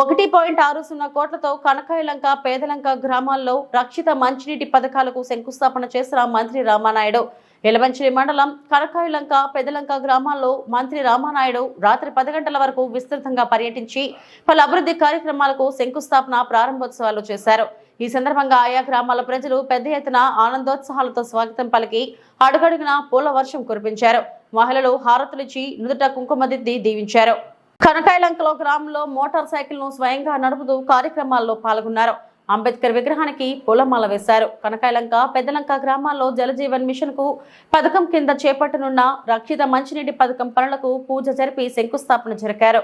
ఒకటి పాయింట్ ఆరు సున్నా కోట్లతో కనకాయలంక పేదలంక గ్రామాల్లో రక్షిత మంచినీటి పథకాలకు శంకుస్థాపన చేసిన మంత్రి రామానాయుడు. ఎలవంచిలి మండలం కనకాయలంక పెదలంక గ్రామాల్లో మంత్రి రామానాయుడు రాత్రి పది గంటల వరకు విస్తృతంగా పర్యటించి పలు అభివృద్ధి కార్యక్రమాలకు శంకుస్థాపన ప్రారంభోత్సవాలు చేశారు. ఈ సందర్భంగా ఆయా గ్రామాల ప్రజలు పెద్ద ఎత్తున ఆనందోత్సాహాలతో స్వాగతం పలికి అడుగడుగున పూల వర్షం కురిపించారు. మహిళలు హారతులిచ్చి నుదుట కుంకుమదిద్ది దీవించారు. కనకాయలంకలో గ్రామంలో మోటార్ సైకిల్ను స్వయంగా నడుపుతూ కార్యక్రమాల్లో పాల్గొన్నారు. అంబేద్కర్ విగ్రహానికి పూలమాల వేశారు. కనకాయలంక పెద్దలంక గ్రామాల్లో జలజీవన్ మిషన్కు పథకం కింద చేపట్టనున్న రక్షిత మంచినీటి పథకం పనులకు పూజ జరిపి శంకుస్థాపన జరిపారు.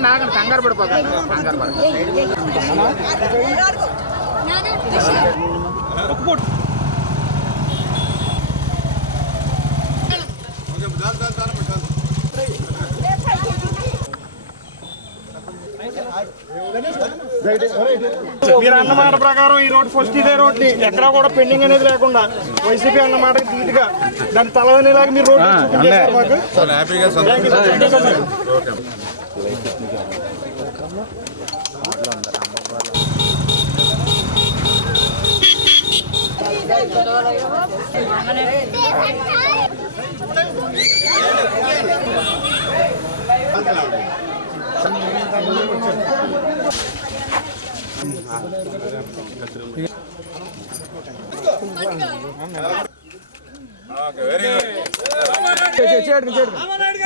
నాగండి కంగారు పడిపోకండి కంగారు పడకండి మీరు అన్నమాట ప్రకారం ఈ రోడ్ ఫస్ట్ ఇదే రోడ్ని ఎక్కడా కూడా పెండింగ్ అనేది లేకుండా వైసీపీ అన్నమాట ధీటుగా దాని తలవనేలాగా మీరు రోడ్ వెరీ గుడ్ చేడు చేడు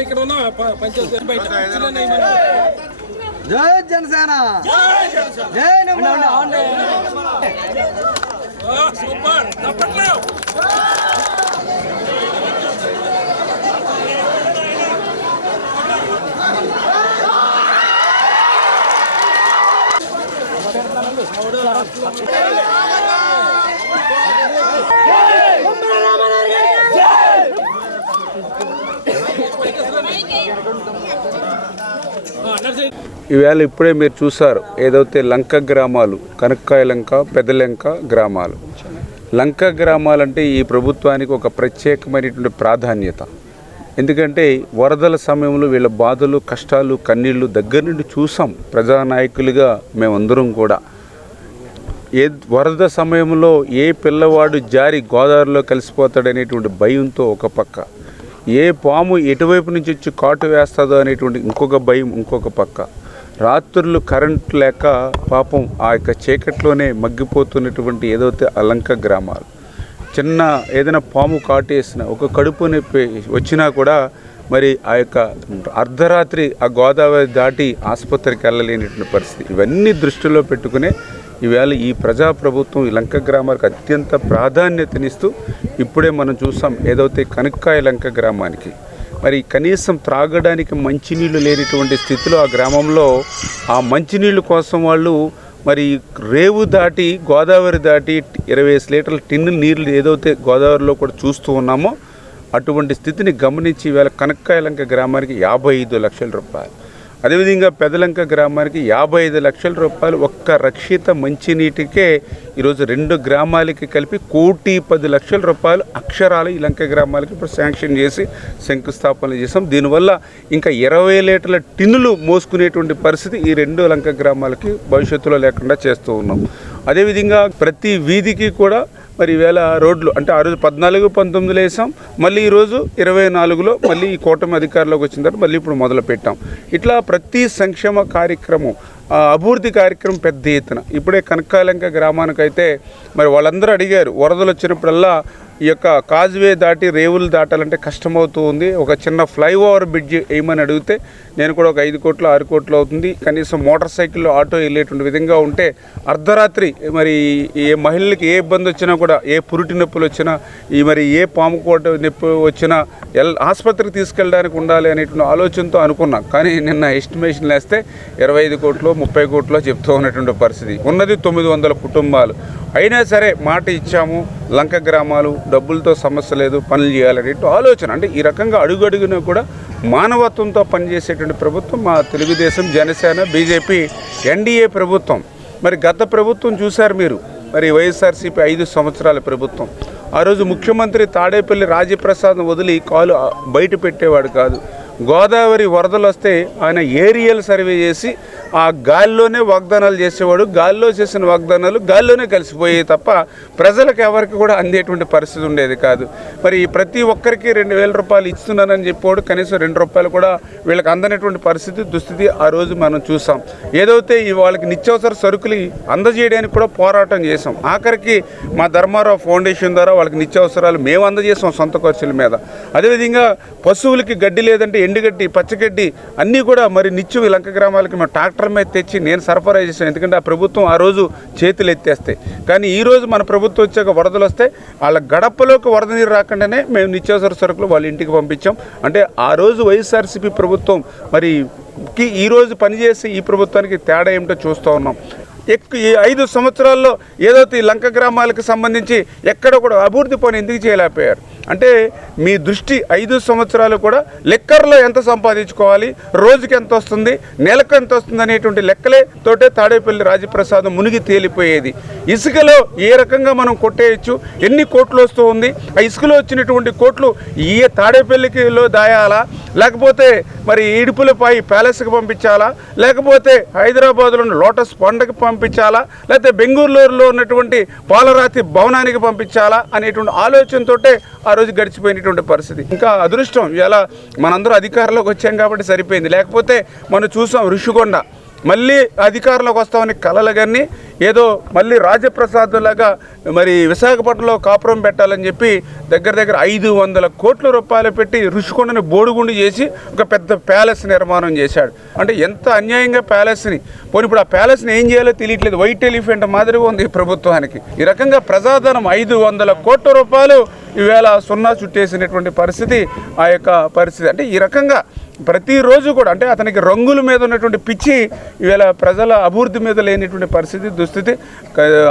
ఇక్కడ ఉన్న పంచాయతీ బయట జై జనసేన. జై సూపర్ తప్పట్లో ఈవేళ ఇప్పుడే మీరు చూసారు ఏదైతే లంక గ్రామాలు కనక్కాయ లంక పెద్దలంక గ్రామాలు. లంక గ్రామాలంటే ఈ ప్రభుత్వానికి ఒక ప్రత్యేకమైనటువంటి ప్రాధాన్యత. ఎందుకంటే వరదల సమయంలో వీళ్ళ బాధలు కష్టాలు కన్నీళ్ళు దగ్గర నుండి చూసాం ప్రజానాయకులుగా మేమందరం కూడా. ఏ వరద సమయంలో ఏ పిల్లవాడు జారి గోదావరిలో కలిసిపోతాడనేటువంటి భయంతో ఒక పక్క. ఏ పాము ఎటువైపు నుంచి వచ్చి కాటు వేస్తుందో అనేటువంటి ఇంకొక భయం ఇంకొక పక్క. రాత్రులు కరెంట్ లేక పాపం ఆ యొక్క చీకట్లోనే మగ్గిపోతున్నటువంటి ఏదైతే అలంక గ్రామాలు. చిన్న ఏదైనా పాము కాటేసిన ఒక కడుపు నొప్పి వచ్చినా కూడా మరి ఆ యొక్క అర్ధరాత్రి ఆ గోదావరి దాటి ఆసుపత్రికి వెళ్ళలేనటువంటి పరిస్థితి. ఇవన్నీ దృష్టిలో పెట్టుకునే ఈవేళ ఈ ప్రజాప్రభుత్వం ఈ లంక గ్రామానికి అత్యంత ప్రాధాన్యతనిస్తూ ఇప్పుడే మనం చూసాం ఏదైతే కనక్కాయ లంక గ్రామానికి. మరి కనీసం త్రాగడానికి మంచినీళ్ళు లేనిటువంటి స్థితిలో ఆ గ్రామంలో ఆ మంచినీళ్ళు కోసం వాళ్ళు మరి రేవు దాటి గోదావరి దాటి ఇరవై లీటర్ల టిన్ను నీళ్ళు ఏదైతే గోదావరిలో కూడా చూస్తూ ఉన్నామో అటువంటి స్థితిని గమనించి ఇవాళ కనక్కాయలంక గ్రామానికి యాభై ఐదు లక్షల రూపాయలు. అదేవిధంగా పెదలంక గ్రామానికి యాభై ఐదు లక్షల రూపాయలు ఒక్క రక్షిత మంచినీటికే ఈరోజు రెండు గ్రామాలకి కలిపి కోటి పది లక్షల రూపాయలు అక్షరాలు ఈ లంక గ్రామాలకి ఇప్పుడు శాంక్షన్ చేసి శంకుస్థాపనలు చేసాం దీనివల్ల ఇంకా ఇరవై లీటర్ల టిన్నులు మోసుకునేటువంటి పరిస్థితి ఈ రెండు లంక గ్రామాలకి భవిష్యత్తులో లేకుండా చేస్తూ ఉన్నాం. అదేవిధంగా ప్రతి వీధికి కూడా మరి ఈవేళ రోడ్లు అంటే ఆ రోజు పద్నాలుగు పంతొమ్మిదిలో వేసాం మళ్ళీ ఈరోజు ఇరవై నాలుగులో మళ్ళీ ఈ కూటమి అధికారంలోకి వచ్చిన తర్వాత మళ్ళీ ఇప్పుడు మొదలు పెట్టాం. ఇట్లా ప్రతి సంక్షేమ కార్యక్రమం అభివృద్ధి కార్యక్రమం పెద్ద ఎత్తున. ఇప్పుడే కనకాలంక గ్రామానికైతే మరి వాళ్ళందరూ అడిగారు వరదలు వచ్చినప్పుడల్లా ఈ యొక్క కాజ్వే దాటి రేవులు దాటాలంటే కష్టమవుతూ ఉంది. ఒక చిన్న ఫ్లైఓవర్ బ్రిడ్జ్ వేయమని అడిగితే నేను కూడా ఒక ఐదు కోట్లు ఆరు కోట్లు అవుతుంది. కనీసం మోటార్ సైకిల్లో ఆటో వెళ్ళేటువంటి విధంగా ఉంటే అర్ధరాత్రి మరి ఏ మహిళలకి ఏ ఇబ్బంది వచ్చినా కూడా ఏ పురుటి నొప్పులు వచ్చినా ఈ మరి ఏ పాము కోట నొప్పి వచ్చినా ఎల్ ఆసుపత్రికి తీసుకెళ్ళడానికి ఉండాలి అనేటువంటి ఆలోచనతో అనుకున్నా. కానీ నిన్న ఎస్టిమేషన్ వేస్తే ఇరవై ఐదు కోట్లు ముప్పై కోట్లు చెప్తూ ఉన్నటువంటి పరిస్థితి. ఉన్నది తొమ్మిది వందల కుటుంబాలు. అయినా సరే మాట ఇచ్చాము లంక గ్రామాలు డబ్బులతో సమస్య లేదు పనులు చేయాలనే ఆలోచన. అంటే ఈ రకంగా అడుగడుగునా కూడా మానవత్వంతో పనిచేసేటువంటి ప్రభుత్వం మా తెలుగుదేశం జనసేన బీజేపీ ఎన్డీఏ ప్రభుత్వం. మరి గత ప్రభుత్వం చూశారు మీరు. మరి వైఎస్ఆర్సీపీ ఐదు సంవత్సరాల ప్రభుత్వం. ఆ రోజు ముఖ్యమంత్రి తాడేపల్లి రాజప్రసాద్ వదిలి కాలు బయట పెట్టేవాడు కాదు. గోదావరి వరదలు వస్తే ఆయన ఏరియల్ సర్వే చేసి ఆ గాల్లోనే వాగ్దానాలు చేసేవాడు. గాల్లో చేసిన వాగ్దానాలు గాల్లోనే కలిసిపోయాయి తప్ప ప్రజలకు ఎవరికి కూడా అందేటువంటి పరిస్థితి ఉండేది కాదు. మరి ప్రతి ఒక్కరికి రెండు వేల రూపాయలు ఇస్తున్నానని చెప్పాడు కనీసం రెండు రూపాయలు కూడా వీళ్ళకి అందనటువంటి పరిస్థితి దుస్థితి ఆ రోజు మనం చూసాం. ఏదైతే ఈ వాళ్ళకి నిత్యావసర సరుకులు అందజేయడానికి కూడా పోరాటం చేసాం. ఆఖరికి మా ధర్మారావు ఫౌండేషన్ ద్వారా వాళ్ళకి నిత్యావసరాలు మేము అందజేసాం సొంత ఖర్చుల మీద. అదేవిధంగా పశువులకి గడ్డి లేదంటే ఎండుగడ్డి పచ్చగడ్డి అన్నీ కూడా మరి నిత్యం ఈ లంక గ్రామాలకి మేము ట్రాక్టర్ మీద తెచ్చి నేను సరఫరా చేసాను ఎందుకంటే ఆ ప్రభుత్వం ఆ రోజు చేతులు ఎత్తేస్తాయి. కానీ ఈరోజు మన ప్రభుత్వం వచ్చాక వరదలు వస్తే వాళ్ళ గడపలోకి వరద నీరు రాకుండానే మేము నిత్యావసర సరుకులు వాళ్ళ ఇంటికి పంపించాం. అంటే ఆ రోజు వైఎస్ఆర్సీపీ ప్రభుత్వం మరి ఈరోజు ఈ రోజు ఈ ప్రభుత్వానికి తేడా ఏమిటో చూస్తూ ఉన్నాం. ఎక్కువ ఈ ఐదు సంవత్సరాల్లో ఏదైతే ఈ లంక గ్రామాలకు సంబంధించి ఎక్కడ కూడా అభివృద్ధి పని ఎందుకు చేయలేకపోయారు? అంటే మీ దృష్టి ఐదు సంవత్సరాలు కూడా లెక్కర్లో ఎంత సంపాదించుకోవాలి? రోజుకి ఎంత వస్తుంది? నెలకు ఎంత వస్తుంది అనేటువంటి లెక్కలే తోటే తాడేపల్లి రాజప్రసాద్ మునిగి తేలిపోయేది. ఇసుకలో ఏ రకంగా మనం కొట్టేయచ్చు? ఎన్ని కోట్లు వస్తూ ఉంది? ఆ ఇసుకలో వచ్చినటువంటి కోట్లు ఏ తాడేపల్లికిలో దాయాలా? లేకపోతే మరి ఇడుపులపై ప్యాలెస్కి పంపించాలా? లేకపోతే హైదరాబాద్లో ఉన్న లోటస్ పండగకి పంపించాలా? లేకపోతే బెంగళూరులో ఉన్నటువంటి పాలరాతి భవనానికి పంపించాలా? అనేటువంటి ఆలోచనతోటే ఆ రోజు గడిచిపోయినటువంటి పరిస్థితి. ఇంకా అదృష్టం ఇలా మనందరూ అధికారంలోకి వచ్చాం కాబట్టి సరిపోయింది. లేకపోతే మనం చూసాం ఋషికొండ. మళ్ళీ అధికారంలోకి వస్తామని కలలు కానీ ఏదో మళ్ళీ రాజప్రసాద్ లాగా మరి విశాఖపట్నంలో కాపురం పెట్టాలని చెప్పి దగ్గర దగ్గర ఐదు వందల కోట్ల రూపాయలు పెట్టి ఋషికొండని బోడుగుండు చేసి ఒక పెద్ద ప్యాలెస్ నిర్మాణం చేశాడు. అంటే ఎంత అన్యాయంగా ప్యాలెస్ని. పోనీ ఇప్పుడు ఆ ప్యాలెస్ని ఏం చేయాలో తెలియట్లేదు. వైట్ ఎలిఫెంట్ మాదిరిగా ఉంది ఈ ప్రభుత్వానికి. ఈ రకంగా ప్రజాధనం ఐదు వందల కోట్ల రూపాయలు ఈవేళ సున్నా చుట్టేసినటువంటి పరిస్థితి ఆ యొక్క పరిస్థితి. అంటే ఈ రకంగా ప్రతిరోజు కూడా అంటే అతనికి రంగుల మీద ఉన్నటువంటి పిచ్చి ఈవేళ ప్రజల అభివృద్ధి మీద లేనిటువంటి పరిస్థితి దుస్థితి.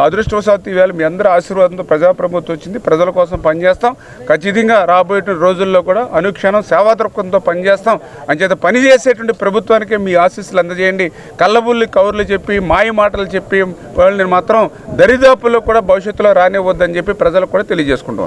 అదృష్టవశాత్తు ఈవేళ మీ అందరి ఆశీర్వాదంతో ప్రజాప్రభుత్వం వచ్చింది. ప్రజల కోసం పనిచేస్తాం. ఖచ్చితంగా రాబోయే రోజుల్లో కూడా అనుక్షణం సేవా దృక్పథంతో పనిచేస్తాం. అంచేత పనిచేసేటువంటి ప్రభుత్వానికి మీ ఆశీస్సులు అందజేయండి. కళ్ళబుల్లి కవర్లు చెప్పి మాయ మాటలు చెప్పి వాళ్ళని మాత్రం దరిదాపుల్లో కూడా భవిష్యత్తులో రానివ్వద్దని చెప్పి ప్రజలకు కూడా తెలియజేసుకుంటాం